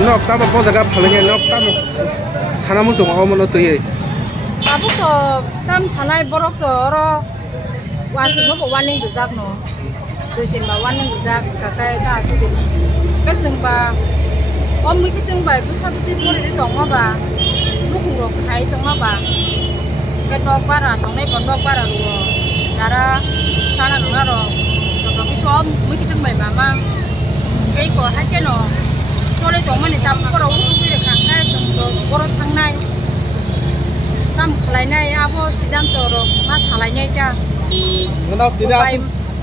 nok tama po jaga phalanya nok tama sana musuh mau mono tuye abu to tam thalai borok to ro wasin mo waning dujak no dujin ba waning dujak kakai ka su din ka sing ba mi kiting ba bu sabuti pori ri tong ma ba lu ku ro khai tong ma ba ka dok para tong nei kon dok para ro dara sana no ro to ki som mi kiting ba ma cái của hai cái nó tôi lấy chồng mình tắm có đâu cũng biết được hàng cái xong rồi có đâu thằng này tắm lại này abo xí đam rồi mà thằng lại này cha nó đâu tí ra xin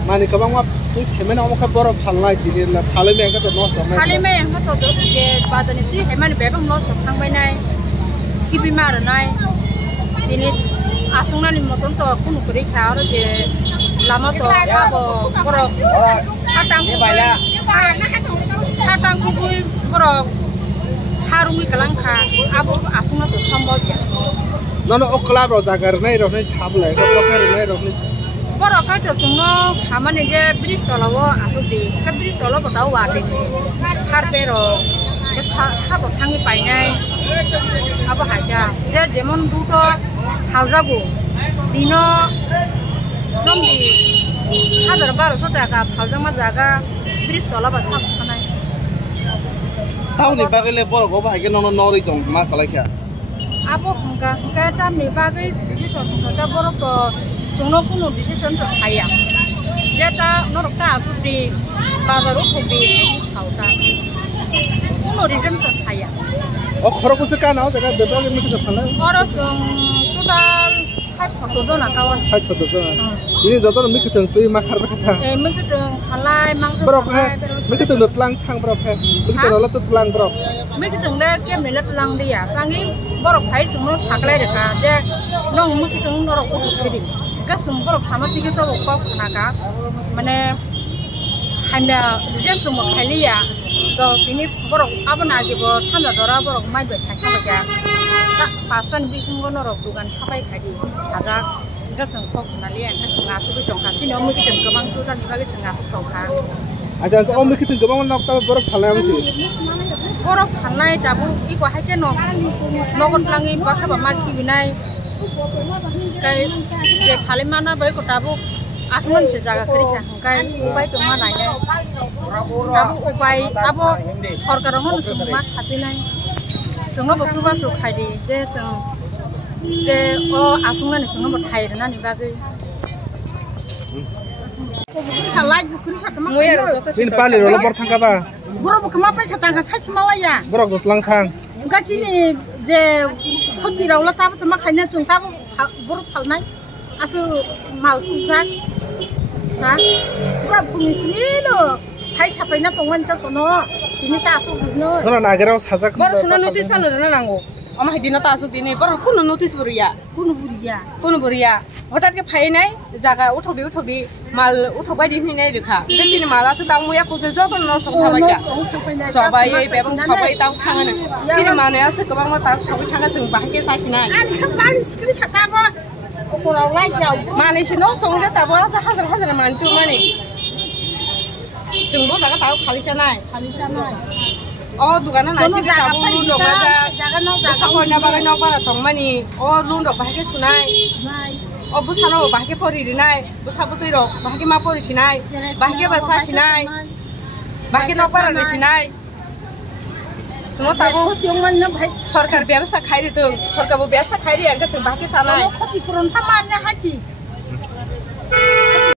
mà này các bạn ngọc tôi thấy mấy nó không có bớt phẳng lại thì là phẳng lên mấy cái tụi nó sống này phẳng lên mấy cái tụi nó thì bà tụi này tôi thấy mấy bé không nó sống thằng bên này khi bị mà rồi này thì này xuống này một tuần tôi cũng một cái khảo đó thì làm một tuần abo có đâu hát tăng cũng vậy là Hatang kubuy borok harungi kalangka abo asuna to samboja nono okla ro jagar nai ro nai sablai ko lokar nai ro nai borok ka to tungno hamane je bridge tolawo asuti ka bridge tolo botau wate harpe ro ke ha bo thangi pai nai abo haja je jemon duto haujago dino nomdi 1200 টাকা হাউজাং ma jaga bridge tola ba thap kanai tao ni bagile borok ko ba ke nono nori tong ma kalai kya abo hangga tam ni bagai decision hangga borok to sungno kuno decision to haya jeta norok ta asuti bagaru khobi khauta kuno reason to haya o khoro ko se ka na jaga bedo ke mi to phala khoro sung total 5 photo do na kawan 5 photo do ini jotor mi kiteng tui ma khar ba kha mi kiteng halai mang borok he mi kiteng latlang thang borok he mi kiteng la latlang borok mi kiteng le kem ne latlang dia pangi borok phai sungno saklai rekha je nong mi kiteng norok utu khidi ka sung borok samati ke to ko khana ka mane hamya je sung mo khaliya to tini borok abana ge bo thanda dora borok mai be thakha ba ja pasan bi sung norok dugan sabai khadi ada ka sung ko khaliya ka sung asu bi tong ka sini mi kiteng kabang tu tan ba ge sung asu tong ka aja ko mi kiteng kabang nok ta borok phala am si borok khanai dabu iko haike no nogon langi bakha ba ma ki binai kai je phale mana bai ko dabu atman se jaga kari kha kai upai to ma nai dabu upai abo sarkar hon ma thati nai sungno bosu ba su khai di je o asungna ni sungno ba thai na ni ba ge Min pali ro bor thangka ba borok kema pai khatang ka sachi malaya borok dotlang thang gachi ni je khoti raula ta ma khaina chung ta borok phalnai asu mal tujak ha pura phumi chilo phai sapaina tongwan ta sono tini ta asu no nona nagerao sajak bor suna notice palo na nango ama hidina ta asu tini bor kuno notice buriya kuno buriya হঠাৎ কে ফাই নাই জায়গা উঠবি মাল উঠবাই দিনি নাই রেখা বেচিনি মাল আছে দাম মুয়া কোজে যত নষ্ট খাবাইয়া সবাই এই বেবং সবাই তাও থাঙানো চিনি মানে আছে গোবাং তা সবাই থাঙা जों বাহাকে সাইছিনাই মালি সিকরি খাতাবো ওপরাও লাইছাও মানে সি নষ্ট হয়ে তাবো হাজার হাজার মান তো মানে जोंबो জায়গা তাও খালিছানাই ও দোকানে নাইছে কে তাবো লগা জায়গা ন জায়গা সাপনা বাগাই ন পারা তংমানি ও লুন দক বাহাকে Sunai Oh busana bahake pori dinai busabu tiro bahake ma pori sinai bahake basa sinai bahake no para ni sinai semua tabu tiongman na bhai sarkar ব্যবস্থা খাইরি তো সরকার ব্যবস্থা খাইরি আগে bahake sanai ক্ষতিপূরণ থামানে হাজি